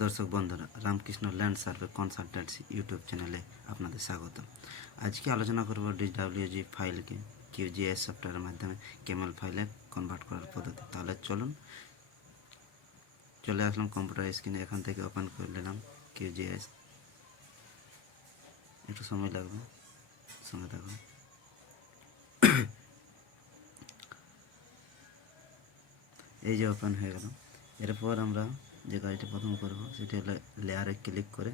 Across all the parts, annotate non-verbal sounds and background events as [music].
দর্শক বন্ধুরা, Ramkrishna land survey consultancy YouTube চ্যানেলে আপনাদের স্বাগত আজকে আলোচনা করব ডিডাব্লিউজি ফাইলকে কিউজিএস সফটওয়্যারের মাধ্যমে কেমেল ফাইলে কনভার্ট করার পদ্ধতি। তাহলে চলুন, চলে আসলাম কম্পিউটার স্ক্রিনে এখান থেকে ওপেন করে নিলাম কিউজিএস একটু সময় লাগবে সঙ্গে থাকুন এই যে ওপেন হয়ে গেল। এরপর আমরা যে কাজটি প্রথম করব, সেটি হলো লেয়ারে ক্লিক করে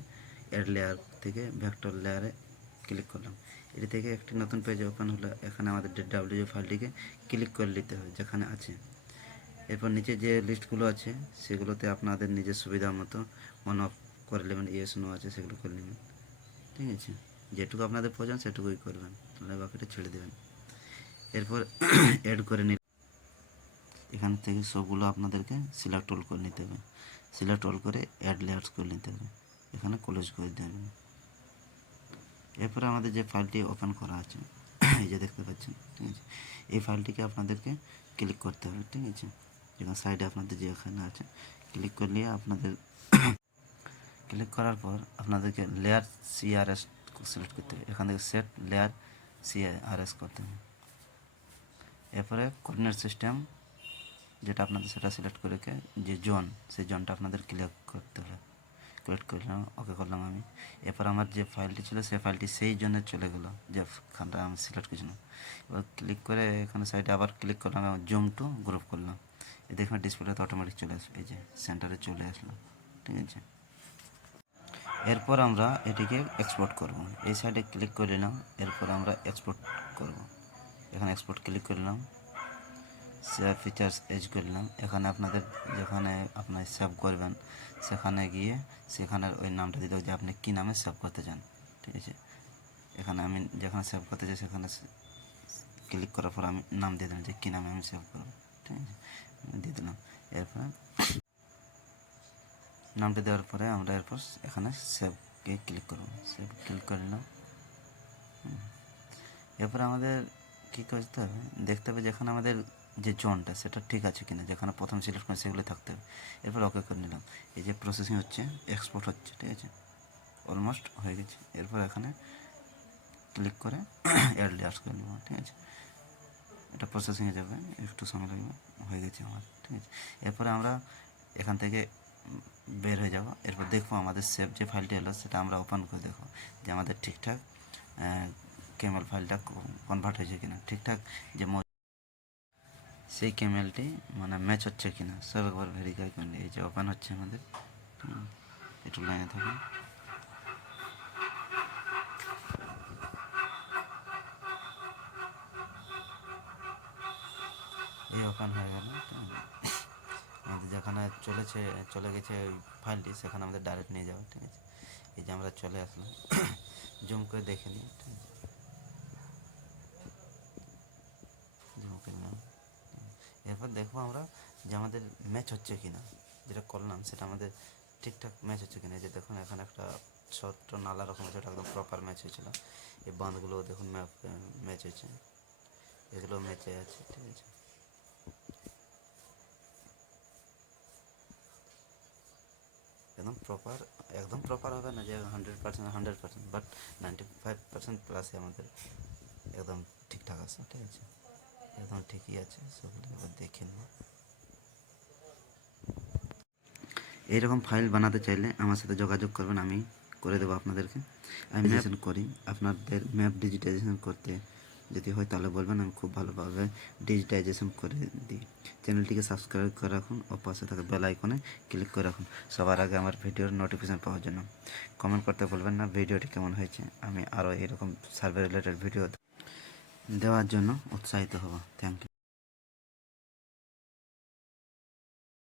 অ্যাড লেয়ার থেকে ভেক্টর লেয়ারে ক্লিক করলাম। এটি থেকে একটি নতুন পেজ ওপেন হলো, এখানে আমাদের ডাব্লিউ ফাইলটিকে ক্লিক করে নিতে হবে, যেখানে আছে। এরপর নিচে যে লিস্টগুলো আছে, সেগুলোতে আপনাদের নিজের সুবিধা মতো অন অফ করে নেবেন ইয়েস নো আছে, সেগুলো করে নেবেন। ঠিক আছে? যেটুকু আপনাদের প্রয়োজন, সেটুকুই করবেন, তাহলে বাকিটা ছেড়ে দেবেন। এরপর [clears throat] অ্যাড করে নিন এখান থেকে সবগুলো আপনাদেরকে সিলেক্ট করে নিতে হবে। সিলেক্ট অল করে অ্যাড লেয়ার্স করে নিতে হবে। এখানে ক্লোজ করে দেবেন এরপরে আমাদের যে ফাইলটি ওপেন করা আছে, এই যে দেখতে পাচ্ছেন, ঠিক আছে? এই ফাইলটিকে আপনাদেরকে ক্লিক করতে হবে, ঠিক আছে? যেখানে সাইডে আপনাদের যে এখানে আছে ক্লিক করলে আপনাদের [coughs] ক্লিক করার পর আপনাদেরকে লেয়ার সিআরএস সিলেক্ট করতে হবে। এখান থেকে সেট লেয়ার সিআরএস করতে হবে। এরপরে কোঅর্ডিনেট সিস্টেম যেটা আপনাদের সেটা সিলেক্ট করে যে জোন সেই জোনটা আপনাদের ক্লিয়ার করতে হবে। ক্লিক করলাম ওকে করলাম আমি। এরপর আমার যে ফাইলটি ছিল, সেই ফাইলটি সেই জোনে চলে গেলো। যে খানটা আমি সিলেক্ট করেছিলাম। এবার ক্লিক করে এখানে সাইডে আবার ক্লিক করলাম এবং জুম টু গ্রুপ করলাম। এই দেখুন ডিসপ্লেতে অটোমেটিক চলে আসবে এই যে সেন্টারে চলে আসলো। ঠিক আছে? এরপর আমরা এটিকে এক্সপোর্ট করব। এই সাইডে ক্লিক করে নিলাম, এরপর আমরা এক্সপোর্ট করব। এখানে এক্সপোর্ট ক্লিক করলাম সেভ ফিচার্স এজ করলাম। এখানে আপনাদের যেখানে আপনার সেভ করবেন, সেখানে গিয়ে সেখানের ওই নামটা দিতে যে আপনি কী নামে সেভ করতে চান। ঠিক আছে? এখানে আমি যেখানে সেভ করতে চাই সেখানে ক্লিক করার পর আমি নাম দিয়ে দিলাম যে কী নামে আমি সেভ করব। ঠিক আছে? দিয়ে দিলাম। এরপর নামটা দেওয়ার পরে আমরা এরপর এখানে সেভকে ক্লিক করব। সেভ ক্লিক করে নিলাম। এরপরে আমাদের কী করতে হবে? দেখতে হবে যেখানে আমাদের যে জোনটা সেটা ঠিক আছে কিনা, যেখানে প্রথম সিলেক্ট করে সেগুলো থাকতে হবে। এরপর ওকে করে নিলাম। এই যে প্রসেসিং হচ্ছে এক্সপোর্ট হচ্ছে, ঠিক আছে? অলমোস্ট হয়ে গেছে। এরপর এখানে ক্লিক করে [coughs] অ্যাড লেয়ার্স করে নেব, ঠিক আছে? এটা প্রসেসিংয়ে যাবে, একটু সময় লাগবে, হয়ে গেছে আমার, ঠিক আছে? এরপরে আমরা এখান থেকে বের হয়ে যাব। এরপর দেখব আমাদের সেভ যে ফাইলটি এলো, সেটা আমরা ওপেন করে দেখব যে আমাদের ঠিকঠাক কেমেল ফাইলটা কনভার্ট হয়েছে কিনা। ঠিকঠাক যে সেই কেমেলটি মানে ম্যাচ হচ্ছে কিনা সব একবার ভেরিফাই করে নিই। এই যে ওপেন হচ্ছে আমাদের একটু লাইনে থাকুন এই ওপেন হয়ে গেল? আমাদের যেখানে চলেছে, চলে গেছে ওই ফাইলটি সেখানে আমাদের ডাইরেক্ট নিয়ে যাবে, ঠিক আছে এই যে আমরা চলে আসলাম [coughs] জুম করে দেখে নিই, ঠিক আছে জুম করে নিলাম এরপর দেখব আমরা যে আমাদের ম্যাচ হচ্ছে কিনা। যেটা করলাম, সেটা আমাদের ঠিকঠাক ম্যাচ হচ্ছে কিনা। যে দেখুন, এখানে একটা ছোট্ট নালা রকম আছে একদম প্রপার ম্যাচ হয়েছিল। এই বাঁধগুলো দেখুন ম্যাপ ম্যাচ হয়েছে। এগুলো ম্যাচে আছে, ঠিক আছে। একদম প্রপার একদম প্রপার হবে না যে hundred percent hundred percent but ninety five percent প্লাসে আমাদের একদম ঠিকঠাক আছে, ঠিক আছে। একদম ঠিকই আছে সেগুলো এবার দেখে নেব। এইরকম ফাইল বানাতে চাইলে আমার সাথে যোগাযোগ করবেন আমি করে দেবো আপনাদেরকে। আমি ম্যাপ করি আপনাদের ম্যাপ ডিজিটাইজেশন করতে। যদি হয় তাহলে বলবেন আমি খুব ভালোভাবে ডিজিটাইজেশন করে দিই। চ্যানেলটিকে সাবস্ক্রাইব করে রাখুন ও পাশে থাকা বেল আইকনে ক্লিক করে রাখুন। সবার আগে আমার ভিডিওর নোটিফিকেশান পাওয়ার জন্য। কমেন্ট করতে বলবেন না ভিডিওটি কেমন হয়েছে আমি আরও এরকম সার্ভে রিলেটেড ভিডিও দেওয়ার জন্য উৎসাহিত হব। Thank you